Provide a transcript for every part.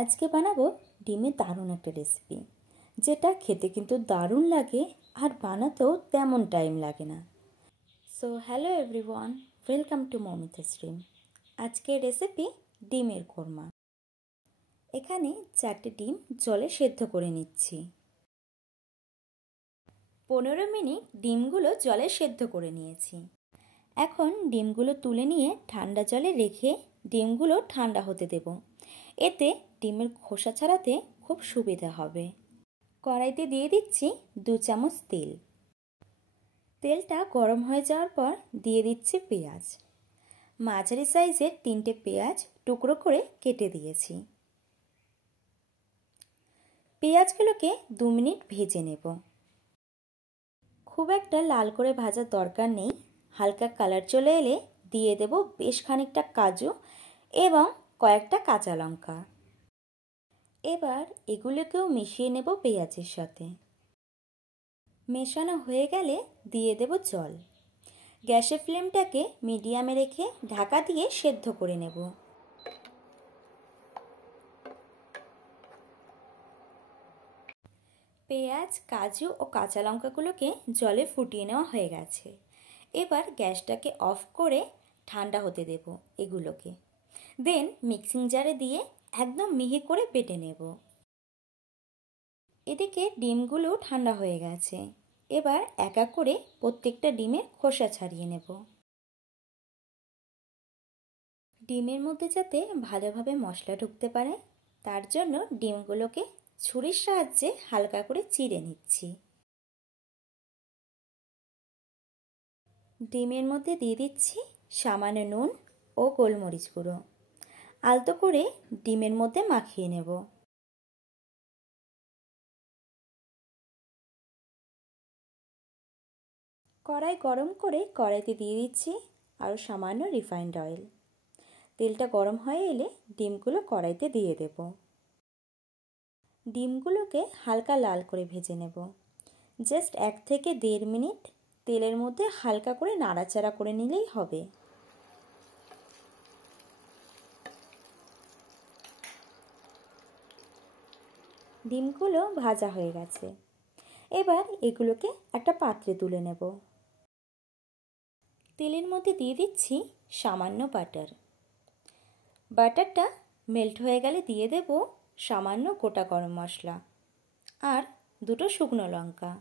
আজকে বানাবো ডিমের দারুণ একটা রেসিপি, যেটা খেতে কিন্তু দারুণ লাগে আর বানাতেও তেমন টাইম লাগে না। So hello everyone, welcome to Moumita stream. আজকের রেসিপি ডিমের কোরমা। এখানে 4টে ডিম জলে সেদ্ধ করে নিচ্ছি। 15 মিনিট ডিমগুলো জলে সেদ্ধ করে নিয়েছি। এখন ডিমগুলো তুলে নিয়ে ঠান্ডা জলে রেখে ডিমগুলো ঠান্ডা হতে দেব। এতে ডিমের খোসা ছাড়াতে খুব সুবিধা হবে। কড়াইতে দিয়ে দিচ্ছি 2 চামচ তেল। তেলটা গরম হয়ে যাওয়ার পর দিয়ে দিচ্ছি পেঁয়াজ। মাঝারি সাইজের 3টে পেঁয়াজ টুকরো করে কেটে দিয়েছি। পেঁয়াজগুলোকে 2 মিনিট ভেজে নেব। খুব একটা লাল করে ভাজার দরকার নেই। হালকা কালার চলে এলে দিয়ে দেব বেশ খানিকটা কাজু এবং কয়েকটা কাঁচা লঙ্কা। এবার এগুলোকেও মিশিয়ে নেব পেঁয়াজের সাথে। মেশানো হয়ে গেলে দিয়ে দেব জল। গ্যাসের ফ্লেমটাকে মিডিয়ামে রেখে ঢাকা দিয়ে সেদ্ধ করে নেব। পেঁয়াজ, কাজু ও কাঁচা লঙ্কাগুলোকে জলে ফুটিয়ে নেওয়া হয়ে গেছে। এবার গ্যাসটাকে অফ করে ঠান্ডা হতে দেব এগুলোকে। দেন মিক্সিং জারে দিয়ে একদম মিহি করে বেটে নেব। এদিকে ডিমগুলো ঠান্ডা হয়ে গেছে। এবার এক এক করে প্রত্যেকটা ডিমের খোসা ছাড়িয়ে নেব। ডিমের মধ্যে যাতে ভালোভাবে মশলা ঢুকতে পারে তার জন্য ডিমগুলোকে ছুরির সাহায্যে হালকা করে চিড়ে নিচ্ছি। ডিমের মধ্যে দিয়ে দিচ্ছি সামান্য নুন ও গোলমরিচ গুঁড়ো। আলতো করে ডিমের মধ্যে মাখিয়ে নেব। কড়াই গরম করে কড়াইতে দিয়ে দিচ্ছি আরও সামান্য রিফাইন্ড অয়েল। তেলটা গরম হয়ে এলে ডিমগুলো কড়াইতে দিয়ে দেব। ডিমগুলোকে হালকা লাল করে ভেজে নেব। জাস্ট 1 থেকে 1.5 মিনিট তেলের মধ্যে হালকা করে নাড়াচাড়া করে নিলেই হবে। ডিমগুলো ভাজা হয়ে গেছে। এবার এগুলোকে একটা পাত্রে তুলে নেব। তেলের মধ্যে দিয়ে দিচ্ছি সামান্য বাটার। বাটারটা মেল্ট হয়ে গেলে দিয়ে দেব সামান্য গোটা গরম মশলা আর 2টো শুকনো লঙ্কা।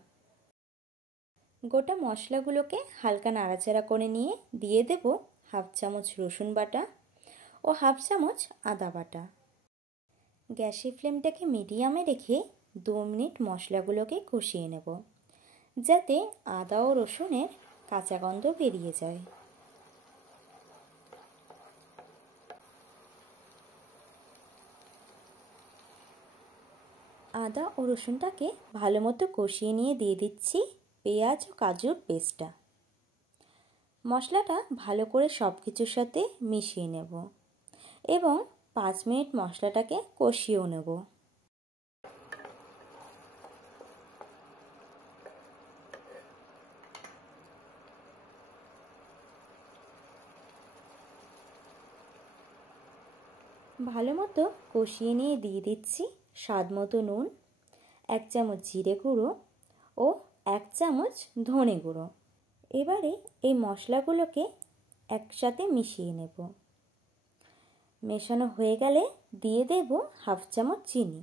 গোটা মশলাগুলোকে হালকা নাড়াচাড়া করে নিয়ে দিয়ে দেব 1/2 চামচ রসুন বাটা ও 1/2 চামচ আদা বাটা। গ্যাসের ফ্লেমটাকে মিডিয়ামে রেখে 2 মিনিট মশলাগুলোকে কষিয়ে নেব, যাতে আদা ও রসুনের কাঁচা গন্ধ বেরিয়ে যায়। আদা ও রসুনটাকে ভালো মতো কষিয়ে নিয়ে দিয়ে দিচ্ছি পেঁয়াজ ও কাজুর পেস্টটা। মশলাটা ভালো করে সব কিছুর সাথে মিশিয়ে নেব এবং 5 মিনিট মশলাটাকে কষিয়েও নেব। ভালো মতো কষিয়ে নিয়ে দিয়ে দিচ্ছি স্বাদ মতো নুন, 1 চামচ জিরে গুঁড়ো ও 1 চামচ ধনে গুঁড়ো। এবারে এই মশলাগুলোকে একসাথে মিশিয়ে নেব। মেশানো হয়ে গেলে দিয়ে দেব 1/2 চামচ চিনি।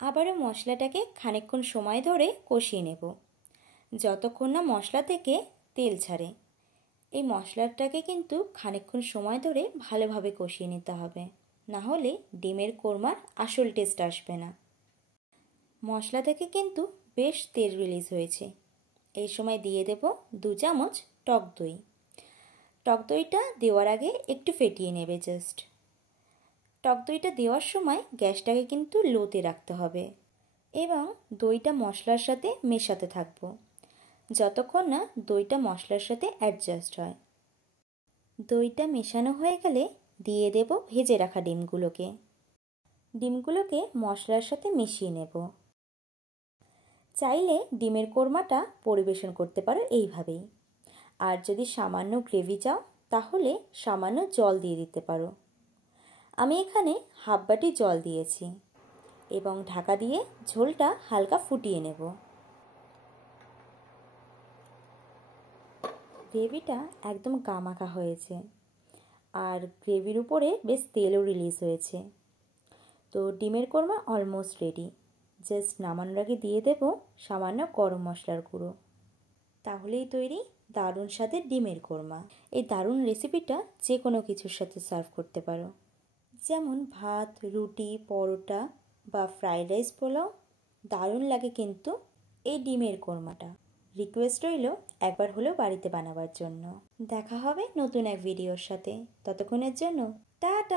আবারও মশলাটাকে খানিকক্ষণ সময় ধরে কষিয়ে নেব, যতক্ষণ না মশলা থেকে তেল ছাড়ে। এই মশলাটাকে কিন্তু খানিকক্ষণ সময় ধরে ভালোভাবে কষিয়ে নিতে হবে, না হলে ডিমের কোরমার আসল টেস্ট আসবে না। মশলা থেকে কিন্তু বেশ তেল রিলিজ হয়েছে। এই সময় দিয়ে দেব 2 চামচ টক দই। টক দইটা দেওয়ার আগে একটু ফেটিয়ে নেবে জাস্ট। টক দইটা দেওয়ার সময় গ্যাসটাকে কিন্তু লোতে রাখতে হবে এবং দইটা মশলার সাথে মেশাতে থাকবো যতক্ষণ না দইটা মশলার সাথে অ্যাডজাস্ট হয়। দইটা মেশানো হয়ে গেলে দিয়ে দেব ভেজে রাখা ডিমগুলোকে। ডিমগুলোকে মশলার সাথে মিশিয়ে নেব। চাইলে ডিমের কোরমাটা পরিবেশন করতে পারো এইভাবেই। আর যদি সামান্য গ্রেভি চাও তাহলে সামান্য জল দিয়ে দিতে পারো। আমি এখানে হাফ বাটি জল দিয়েছি এবং ঢাকা দিয়ে ঝোলটা হালকা ফুটিয়ে নেব। গ্রেভিটা একদম গামাখা হয়েছে আর গ্রেভির উপরে বেশ তেলও রিলিজ হয়েছে। তো ডিমের কোরমা অলমোস্ট রেডি। জাস্ট নামানোর আগে দিয়ে দেব সামান্য গরম মশলার গুঁড়ো। তাহলেই তৈরি দারুণ স্বাদের ডিমের কোরমা। এই দারুণ রেসিপিটা যে কোনো কিছুর সাথে সার্ভ করতে পারো, যেমন ভাত, রুটি, পরোটা বা ফ্রাইড রাইস, পোলাও। দারুণ লাগে কিন্তু এই ডিমের কোরমাটা। রিকোয়েস্ট রইল একবার হলেও বাড়িতে বানাবার জন্য। দেখা হবে নতুন এক ভিডিওর সাথে। ততক্ষণের জন্য টাটা।